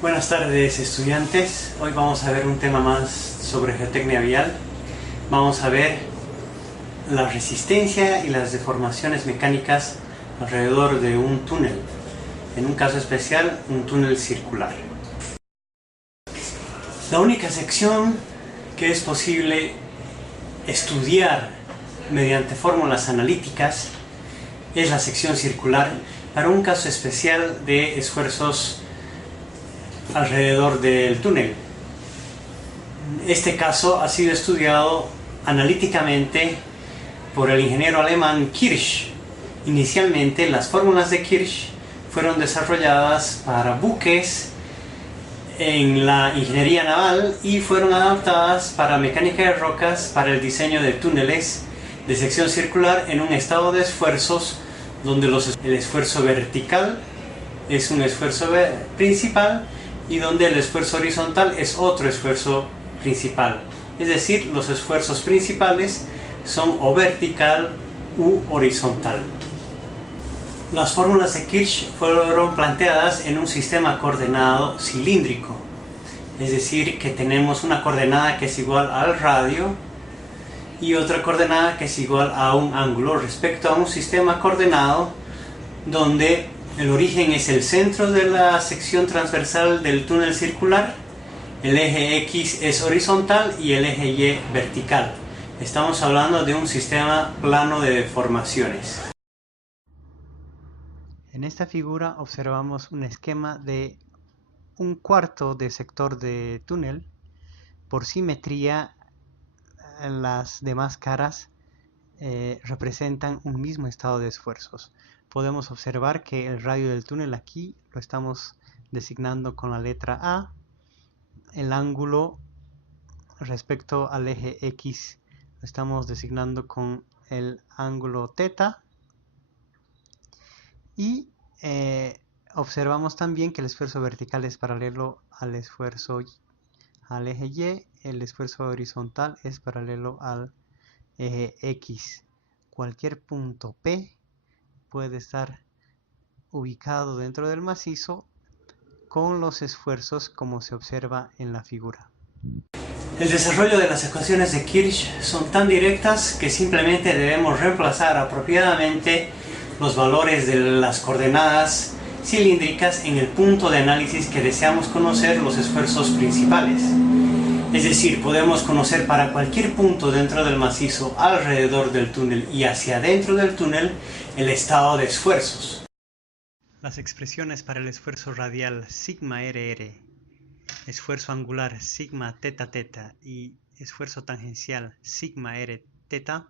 Buenas tardes, estudiantes. Hoy vamos a ver un tema más sobre geotecnia vial. Vamos a ver la resistencia y las deformaciones mecánicas alrededor de un túnel, en un caso especial un túnel circular. La única sección que es posible estudiar mediante fórmulas analíticas es la sección circular para un caso especial de esfuerzos alrededor del túnel. Este caso ha sido estudiado analíticamente por el ingeniero alemán Kirch. Inicialmente, las fórmulas de Kirch fueron desarrolladas para buques en la ingeniería naval y fueron adaptadas para mecánica de rocas para el diseño de túneles de sección circular en un estado de esfuerzos donde el esfuerzo vertical es un esfuerzo principal y donde el esfuerzo horizontal es otro esfuerzo principal. Es decir, los esfuerzos principales son o vertical u horizontal. Las fórmulas de Kirch fueron planteadas en un sistema coordenado cilíndrico. Es decir, que tenemos una coordenada que es igual al radio y otra coordenada que es igual a un ángulo respecto a un sistema coordenado donde el origen es el centro de la sección transversal del túnel circular, el eje X es horizontal y el eje Y vertical. Estamos hablando de un sistema plano de deformaciones. En esta figura observamos un esquema de un cuarto de sector de túnel. Por simetría, las demás caras representan un mismo estado de esfuerzos. Podemos observar que el radio del túnel aquí lo estamos designando con la letra A, el ángulo respecto al eje X lo estamos designando con el ángulo θ y observamos también que el esfuerzo vertical es paralelo al esfuerzo al eje Y, el esfuerzo horizontal es paralelo al eje X. Cualquier punto P puede estar ubicado dentro del macizo con los esfuerzos como se observa en la figura. El desarrollo de las ecuaciones de Kirch son tan directas que simplemente debemos reemplazar apropiadamente los valores de las coordenadas cilíndricas en el punto de análisis que deseamos conocer los esfuerzos principales. Es decir, podemos conocer para cualquier punto dentro del macizo alrededor del túnel y hacia adentro del túnel el estado de esfuerzos. Las expresiones para el esfuerzo radial sigma RR, esfuerzo angular sigma θθ y esfuerzo tangencial sigma Rθ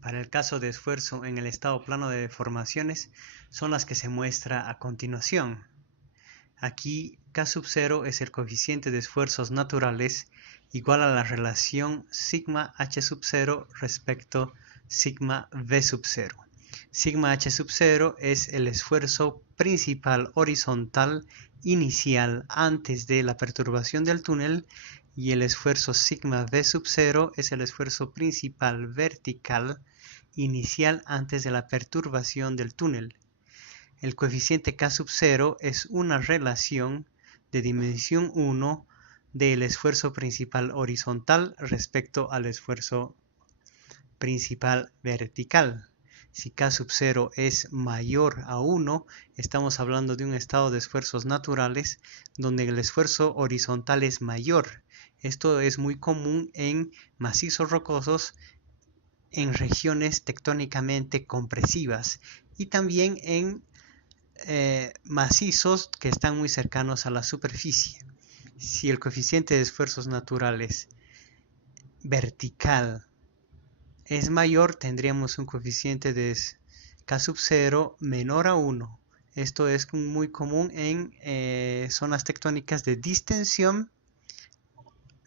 para el caso de esfuerzo en el estado plano de deformaciones son las que se muestra a continuación. Aquí K sub 0 es el coeficiente de esfuerzos naturales igual a la relación sigma h sub 0 respecto sigma v sub 0. Sigma h sub 0 es el esfuerzo principal horizontal inicial antes de la perturbación del túnel y el esfuerzo sigma v sub 0 es el esfuerzo principal vertical inicial antes de la perturbación del túnel. El coeficiente K sub 0 es una relación de dimensión 1 del esfuerzo principal horizontal respecto al esfuerzo principal vertical. Si K sub 0 es mayor a 1, estamos hablando de un estado de esfuerzos naturales donde el esfuerzo horizontal es mayor. Esto es muy común en macizos rocosos en regiones tectónicamente compresivas y también en macizos que están muy cercanos a la superficie. Si el coeficiente de esfuerzos naturales vertical es mayor, tendríamos un coeficiente de K sub 0 menor a 1. Esto es muy común en zonas tectónicas de distensión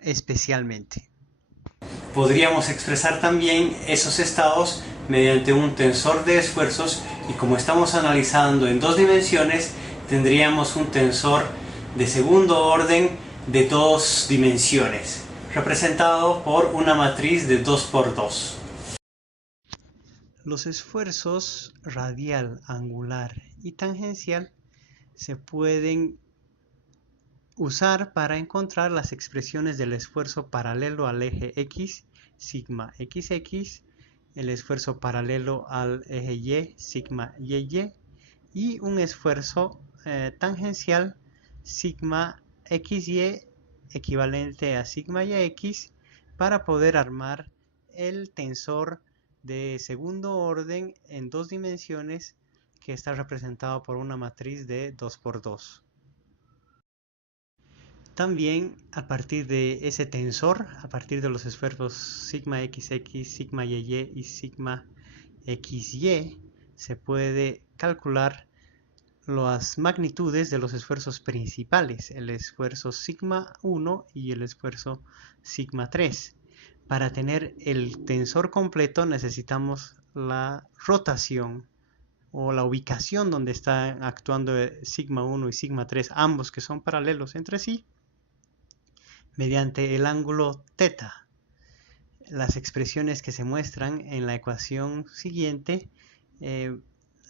especialmente. Podríamos expresar también esos estados mediante un tensor de esfuerzos y como estamos analizando en dos dimensiones, tendríamos un tensor de segundo orden de dos dimensiones, representado por una matriz de 2×2. Los esfuerzos radial, angular y tangencial se pueden usar para encontrar las expresiones del esfuerzo paralelo al eje X, sigma XX, el esfuerzo paralelo al eje Y, sigma YY, y un esfuerzo tangencial, sigma XY, equivalente a sigma YX, para poder armar el tensor de segundo orden en dos dimensiones que está representado por una matriz de 2×2. También a partir de ese tensor, a partir de los esfuerzos sigma XX, sigma YY y sigma XY, se puede calcular las magnitudes de los esfuerzos principales, el esfuerzo sigma 1 y el esfuerzo sigma 3. Para tener el tensor completo necesitamos la rotación o la ubicación donde están actuando sigma 1 y sigma 3, ambos que son paralelos entre sí, mediante el ángulo θ. Las expresiones que se muestran en la ecuación siguiente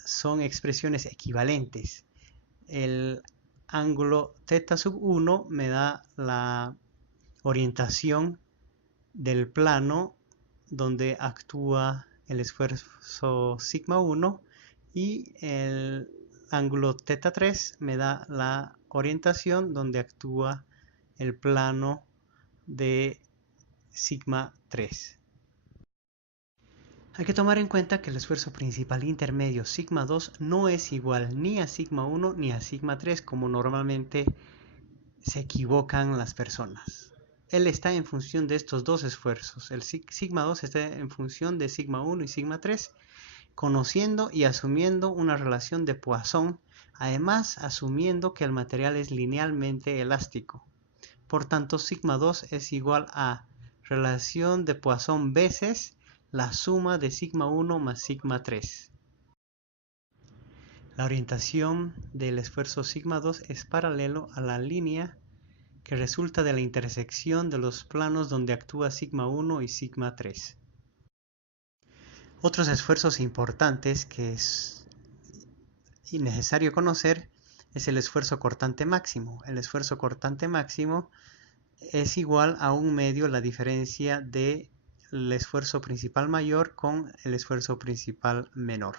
son expresiones equivalentes. El ángulo θ1 me da la orientación del plano donde actúa el esfuerzo sigma 1 y el ángulo θ3 me da la orientación donde actúa el plano de sigma 3. Hay que tomar en cuenta que el esfuerzo principal intermedio sigma 2 no es igual ni a sigma 1 ni a sigma 3 como normalmente se equivocan las personas. Él está en función de estos dos esfuerzos. El sigma 2 está en función de sigma 1 y sigma 3, conociendo y asumiendo una relación de Poisson, además asumiendo que el material es linealmente elástico. Por tanto, sigma 2 es igual a relación de Poisson veces la suma de sigma 1 más sigma 3. La orientación del esfuerzo sigma 2 es paralelo a la línea que resulta de la intersección de los planos donde actúa sigma 1 y sigma 3. Otros esfuerzos importantes que es necesario conocer es el esfuerzo cortante máximo. El esfuerzo cortante máximo es igual a 1/2 la diferencia del esfuerzo principal mayor con el esfuerzo principal menor.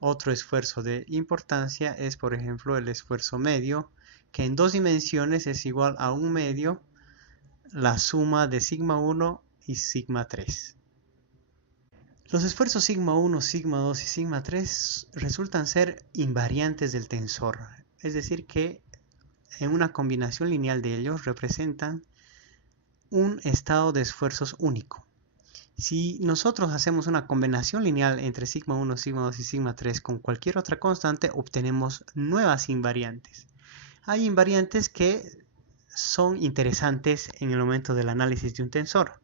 Otro esfuerzo de importancia es, por ejemplo, el esfuerzo medio, que en dos dimensiones es igual a 1/2 la suma de sigma 1 y sigma 3. Los esfuerzos sigma 1, sigma 2 y sigma 3 resultan ser invariantes del tensor, es decir que en una combinación lineal de ellos representan un estado de esfuerzos único. Si nosotros hacemos una combinación lineal entre sigma 1, sigma 2 y sigma 3 con cualquier otra constante, obtenemos nuevas invariantes. Hay invariantes que son interesantes en el momento del análisis de un tensor.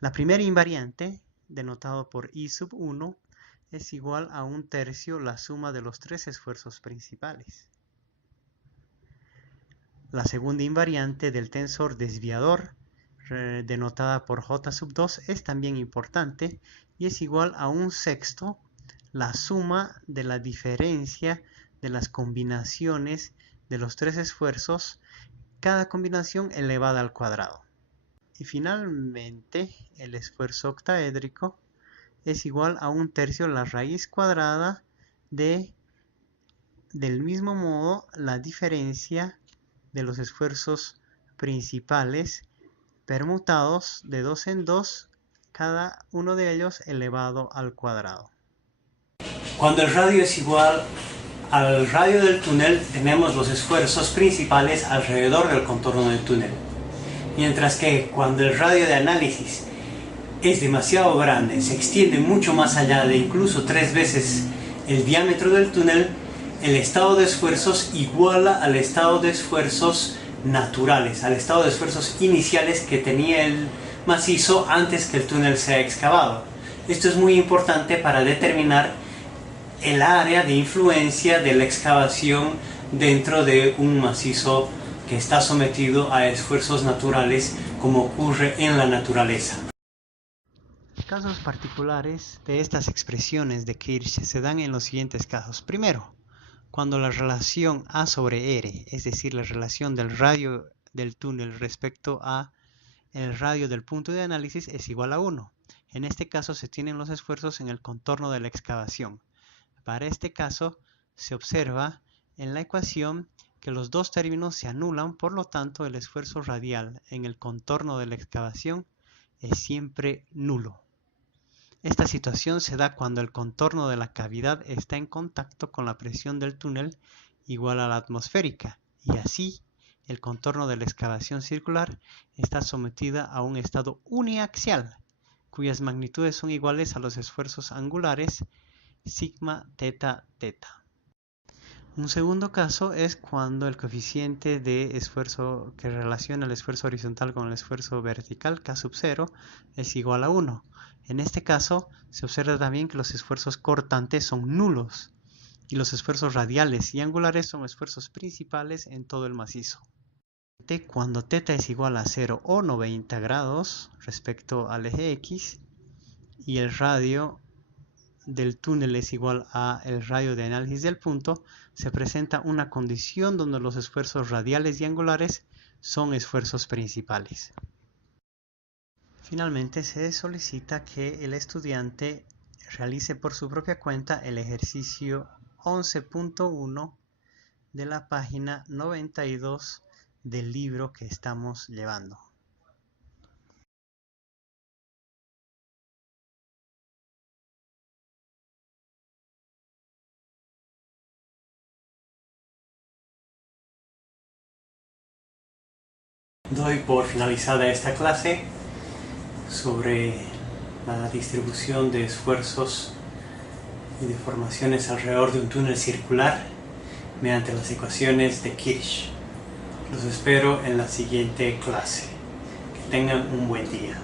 La primera invariante, denotado por I sub 1, es igual a 1/3 la suma de los tres esfuerzos principales. La segunda invariante del tensor desviador, denotada por J sub 2, es también importante y es igual a 1/6 la suma de la diferencia de las combinaciones de los tres esfuerzos, cada combinación elevada al cuadrado. Y finalmente, el esfuerzo octaédrico es igual a 1/3 la raíz cuadrada del mismo modo la diferencia de los esfuerzos principales permutados de 2 en 2, cada uno de ellos elevado al cuadrado. Cuando el radio es igual al radio del túnel, tenemos los esfuerzos principales alrededor del contorno del túnel. Mientras que cuando el radio de análisis es demasiado grande, se extiende mucho más allá de incluso 3 veces el diámetro del túnel, el estado de esfuerzos iguala al estado de esfuerzos naturales, al estado de esfuerzos iniciales que tenía el macizo antes que el túnel sea excavado. Esto es muy importante para determinar el área de influencia de la excavación dentro de un macizo que está sometido a esfuerzos naturales como ocurre en la naturaleza. Casos particulares de estas expresiones de Kirch se dan en los siguientes casos. Primero, Cuando la relación A sobre R, es decir, la relación del radio del túnel respecto a el radio del punto de análisis es igual a 1. En este caso se tienen los esfuerzos en el contorno de la excavación. Para este caso se observa en la ecuación que los dos términos se anulan, por lo tanto el esfuerzo radial en el contorno de la excavación es siempre nulo. Esta situación se da cuando el contorno de la cavidad está en contacto con la presión del túnel igual a la atmosférica, y así el contorno de la excavación circular está sometida a un estado uniaxial, cuyas magnitudes son iguales a los esfuerzos angulares sigma, teta, teta. Un segundo caso es cuando el coeficiente de esfuerzo que relaciona el esfuerzo horizontal con el esfuerzo vertical, K sub 0, es igual a 1. En este caso, se observa también que los esfuerzos cortantes son nulos y los esfuerzos radiales y angulares son esfuerzos principales en todo el macizo. Cuando θ es igual a 0 o 90 grados respecto al eje X y el radio del túnel es igual a el radio de análisis del punto, se presenta una condición donde los esfuerzos radiales y angulares son esfuerzos principales. Finalmente, se solicita que el estudiante realice por su propia cuenta el ejercicio 11.1 de la página 92 del libro que estamos llevando. Doy por finalizada esta clase sobre la distribución de esfuerzos y deformaciones alrededor de un túnel circular mediante las ecuaciones de Kirch. Los espero en la siguiente clase. Que tengan un buen día.